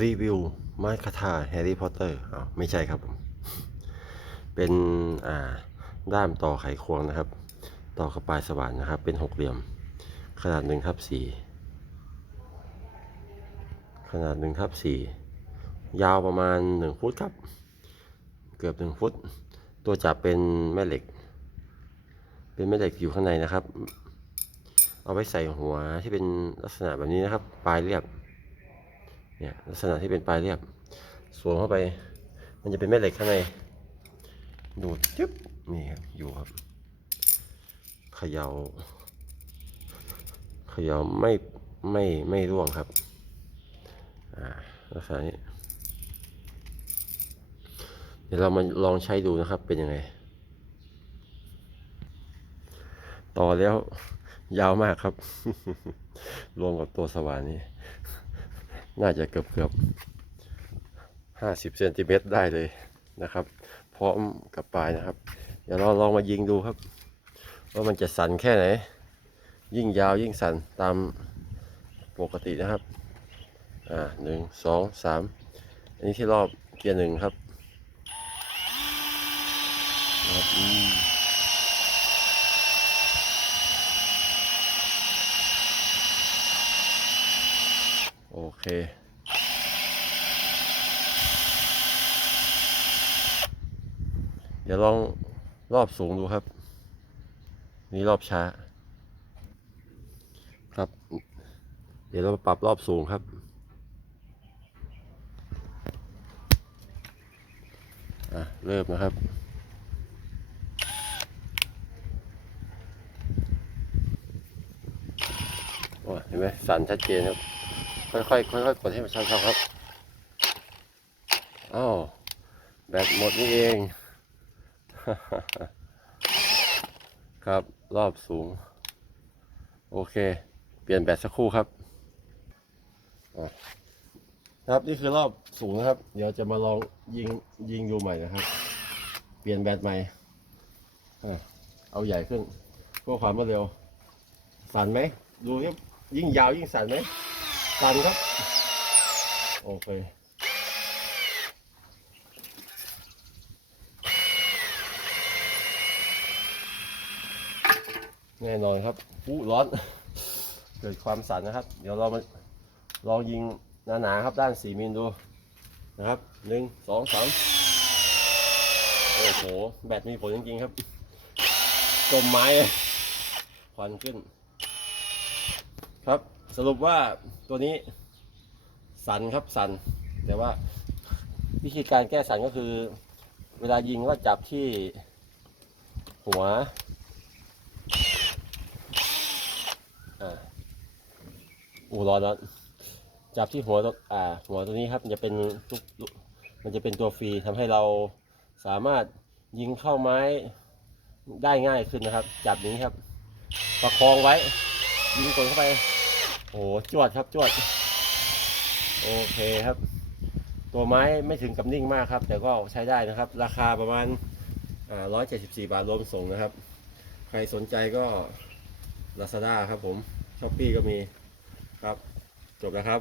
รีวิวไม้คาถาแฮร์รี่พอตเตอร์อ้าวไม่ใช่ครับผม เป็นอ่าด้ามต่อไขควงนะครับ ต่อกระปลายสว่านนะครับ เป็นหกเหลี่ยม ขนาดหนึ่งทับสี่ขนาดหนึ่งทับสี่ยาวประมาณหนึ่งฟุตครับ เกือบหนึ่งฟุต ตัวจับเป็นแม่เหล็ก เป็นแม่เหล็กอยู่ข้างในนะครับ เอาไว้ใส่หัวที่เป็นลักษณะแบบนี้นะครับ ปลายเรียบ เนี่ยลักษณะที่เป็นปลายเรียบสวมเข้าไป มันจะเป็นแม่เหล็กข้างในดูดจึ๊บนี่ครับอยู่ครับเขยา่าเขย่าไม่ไม่ไม่ร่วงครับอ่าลักษณะนี้เดี๋ยวเรามาลองใช้ดูนะครับเป็นยังไง ต่อแล้วยาวมากครับ รวมกับตัวสว่านนี้ น่าจะเกือบเกือบห้าสิบเซนติเมตรได้เลยนะครับ พร้อมกับปลายนะครับ เดี๋ยวเราลองมายิงดูครับ ว่ามันจะสั่นแค่ไหน ยิ่งยาวยิ่งสั่นตามปกตินะครับ อ่าหนึ่งสองสามอันนี้ที่รอบเกียร์หนึ่งครับนะครับอืม โอเค เดี๋ยวลองรอบสูงดูครับ นี่รอบช้า ครับ เดี๋ยวเรามาปรับรอบสูงครับอะเริ่มนะครับโอ้ยเห็นไหมสั่นชัดเจนครับ ค่อยๆค่อยๆกดให้มันชัดๆครับอ้าวแบตหมดนี่เอง ครับรอบสูง โอเค เปลี่ยนแบตสักครู่ครับครับนี่คือรอบสูงนะครับ เดี๋ยวจะมาลองยิงยิงดูใหม่นะครับ เปลี่ยนแบตใหม่เอาใหญ่ขึ้นเพื่อความรวดเร็ว สั่นไหมดูครับยิ่งยาวยิ่งสั่นไหม สั่นครับ โอเคแน่นอนครับอู้ร้อน เกิดความสั่นนะครับ เดี๋ยวเรามาลองยิงหนาๆครับด้าน4มิลดูนะครับหนึ่งสองสามโอ้โห แบตมีผลจริงๆครับจมไม้ควันขึ้น ครับ สรุปว่าตัวนี้สันครับสัน แต่ว่าวิธีการแก้สันก็คือ เวลายิงก็จับที่หัวอ่าอูร้อนแล้วจับที่หัวตัวอ่าหัวตัวนี้ครับมันจะเป็นลูกมันจะเป็นตัวฟรีทำให้เราสามารถยิงเข้าไม้ได้ง่ายขึ้นนะครับ จับนี้ครับ ประคองไว้ ยิงกดเข้าไป โอ้โหจวดครับจวด โอเคครับ ตัวไม้ไม่ถึงกับนิ่งมากครับ แต่ก็ใช้ได้นะครับ ราคาประมาณอ่า174บาทรวมส่งนะครับ ใครสนใจก็ลาซาด้าครับผมช้อปปี้ก็มีครับ จบแล้วครับ